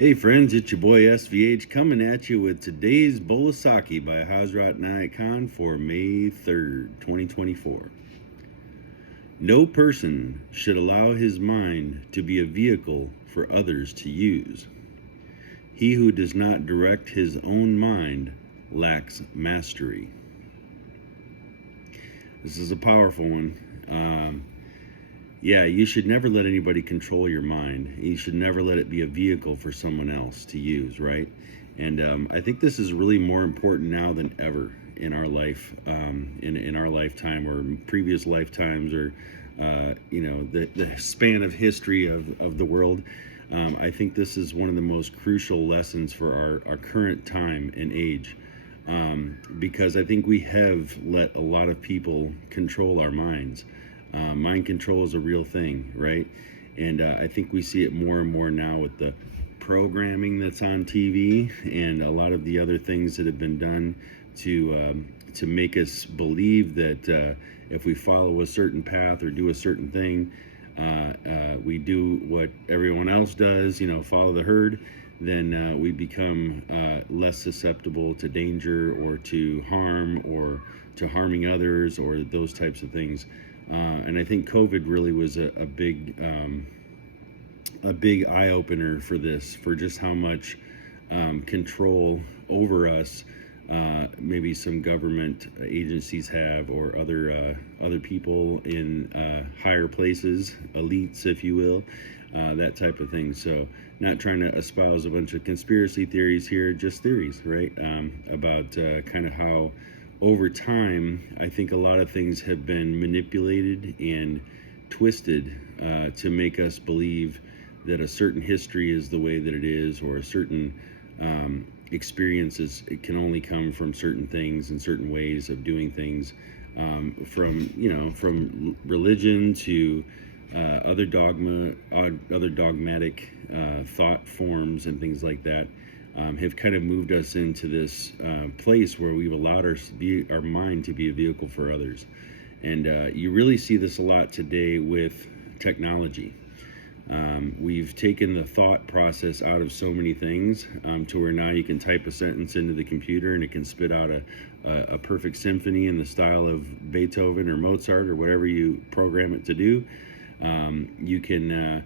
Hey friends, it's your boy SVH coming at you with today's Bowl of Saki by Hazrat Nayat Khan for May 3rd, 2024. No person should allow his mind to be a vehicle for others to use. He who does not direct his own mind lacks mastery. This is a powerful one. You should never let anybody control your mind. You should never let it be a vehicle for someone else to use, right? And I think this is really more important now than ever in our life, in our lifetime or previous lifetimes, or the span of history of the world. I think this is one of the most crucial lessons for our current time and age, because I think we have let a lot of people control our minds. Mind control is a real thing, right? And I think we see it more and more now with the programming that's on TV and a lot of the other things that have been done to make us believe that if we follow a certain path or do a certain thing, we do what everyone else does, follow the herd, then we become less susceptible to danger or to harm or to harming others or those types of things. And I think COVID really was a big eye opener for this, for just how much control over us maybe some government agencies have, or other people in higher places, elites, if you will, that type of thing. So, not trying to espouse a bunch of conspiracy theories here, just theories, right? About kind of how over time, I think a lot of things have been manipulated and twisted to make us believe that a certain history is the way that it is, or a certain experiences, it can only come from certain things and certain ways of doing things, from religion to other dogmatic thought forms and things like that. Have kind of moved us into this place where we've allowed our mind to be a vehicle for others. And you really see this a lot today with technology. We've taken the thought process out of so many things, to where now you can type a sentence into the computer and it can spit out a perfect symphony in the style of Beethoven or Mozart or whatever you program it to do. You can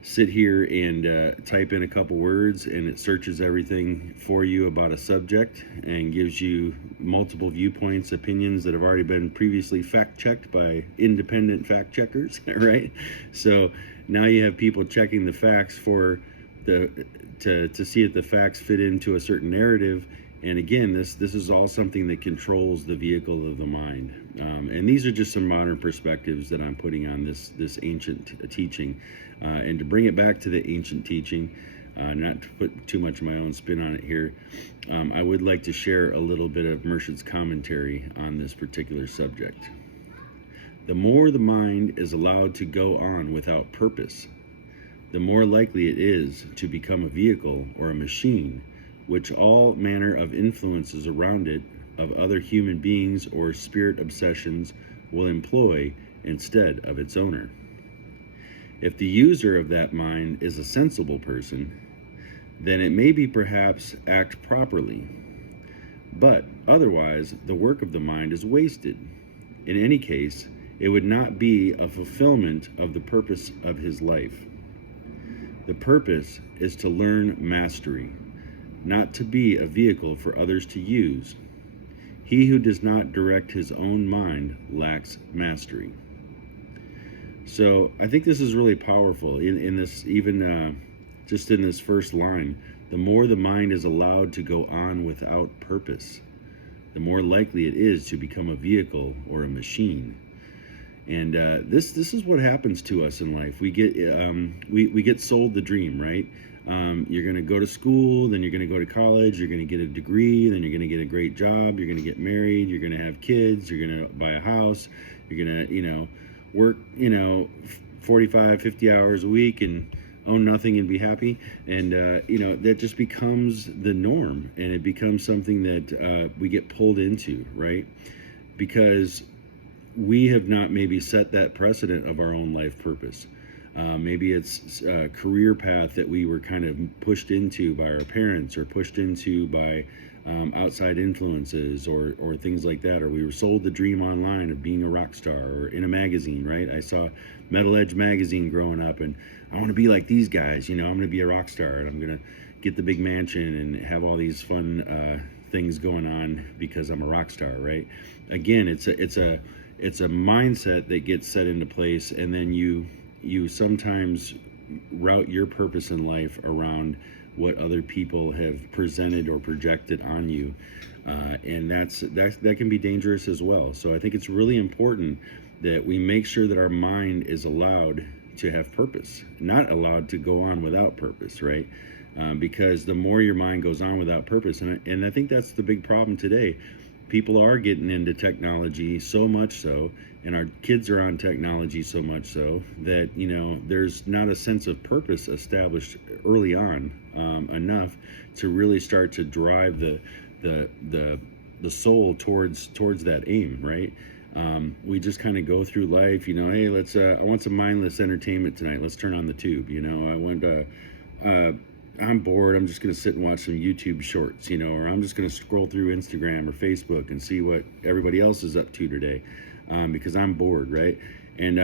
sit here and type in a couple words and it searches everything for you about a subject and gives you multiple viewpoints, opinions that have already been previously fact-checked by independent fact-checkers, right? So now you have people checking the facts to see if the facts fit into a certain narrative. And again, this is all something that controls the vehicle of the mind. And these are just some modern perspectives that I'm putting on this ancient teaching. And to bring it back to the ancient teaching, not to put too much of my own spin on it here, I would like to share a little bit of Murshid's commentary on this particular subject. The more the mind is allowed to go on without purpose, the more likely it is to become a vehicle or a machine which all manner of influences around it of other human beings or spirit obsessions will employ instead of its owner. If the user of that mind is a sensible person, then it may be perhaps act properly, but otherwise the work of the mind is wasted. In any case, it would not be a fulfillment of the purpose of his life. The purpose is to learn mastery, not to be a vehicle for others to use. He who does not direct his own mind lacks mastery. So I think this is really powerful in this, even just in this first line. The more the mind is allowed to go on without purpose, the more likely it is to become a vehicle or a machine. And this is what happens to us in life. We get sold the dream, right? You're going to go to school, then you're going to go to college, you're going to get a degree, then you're going to get a great job, you're going to get married, you're going to have kids, you're going to buy a house, you're going to, work, 45, 50 hours a week and own nothing and be happy. And, that just becomes the norm, and it becomes something that we get pulled into, right? Because we have not maybe set that precedent of our own life purpose. Maybe it's a career path that we were kind of pushed into by our parents or pushed into by outside influences or things like that. Or we were sold the dream online of being a rock star or in a magazine, right? I saw Metal Edge magazine growing up, and I want to be like these guys. I'm going to be a rock star, and I'm going to get the big mansion and have all these fun things going on because I'm a rock star, right? Again, it's a mindset that gets set into place, and then you sometimes route your purpose in life around what other people have presented or projected on you, and that can be dangerous as well. So I think it's really important that we make sure that our mind is allowed to have purpose, not allowed to go on without purpose, right? Because the more your mind goes on without purpose, and I think that's the big problem today. People are getting into technology so much so, and our kids are on technology so much so that there's not a sense of purpose established early on enough to really start to drive the soul towards that aim, right? We just kind of go through life, hey, let's I want some mindless entertainment tonight, let's turn on the tube. I'm bored, I'm just going to sit and watch some YouTube shorts, or I'm just going to scroll through Instagram or Facebook and see what everybody else is up to today, because I'm bored, right? And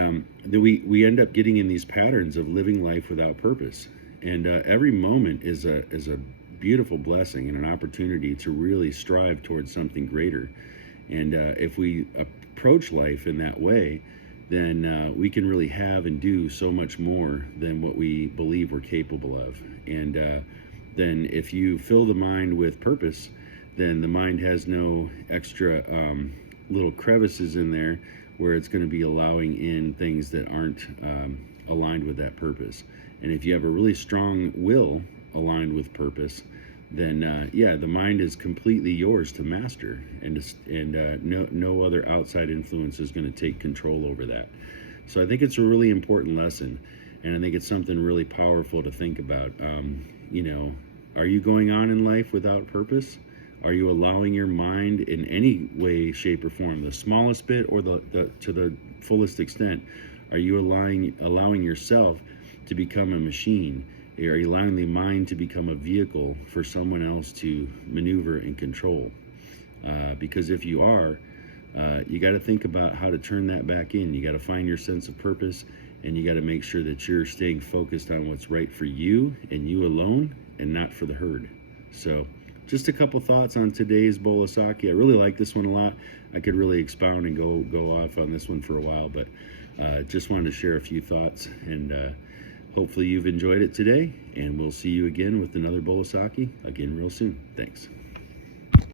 then we end up getting in these patterns of living life without purpose. And every moment is a beautiful blessing and an opportunity to really strive towards something greater. And if we approach life in that way, then we can really have and do so much more than what we believe we're capable of. And then if you fill the mind with purpose, then the mind has no extra little crevices in there where it's going to be allowing in things that aren't aligned with that purpose. And if you have a really strong will aligned with purpose, then the mind is completely yours to master, and no other outside influence is going to take control over that. So I think it's a really important lesson, and I think it's something really powerful to think about. Are you going on in life without purpose? Are you allowing your mind in any way, shape, or form, the smallest bit or the to the fullest extent? Are you allowing yourself to become a machine? Are you allowing the mind to become a vehicle for someone else to maneuver and control? Because if you are, you got to think about how to turn that back in. You got to find your sense of purpose, and you got to make sure that you're staying focused on what's right for you and you alone, and not for the herd. So just a couple thoughts on today's Bowl of Saki. I really like this one a lot. I could really expound and go off on this one for a while, but just wanted to share a few thoughts, and hopefully you've enjoyed it today, and we'll see you again with another Bowl of Saki again real soon. Thanks.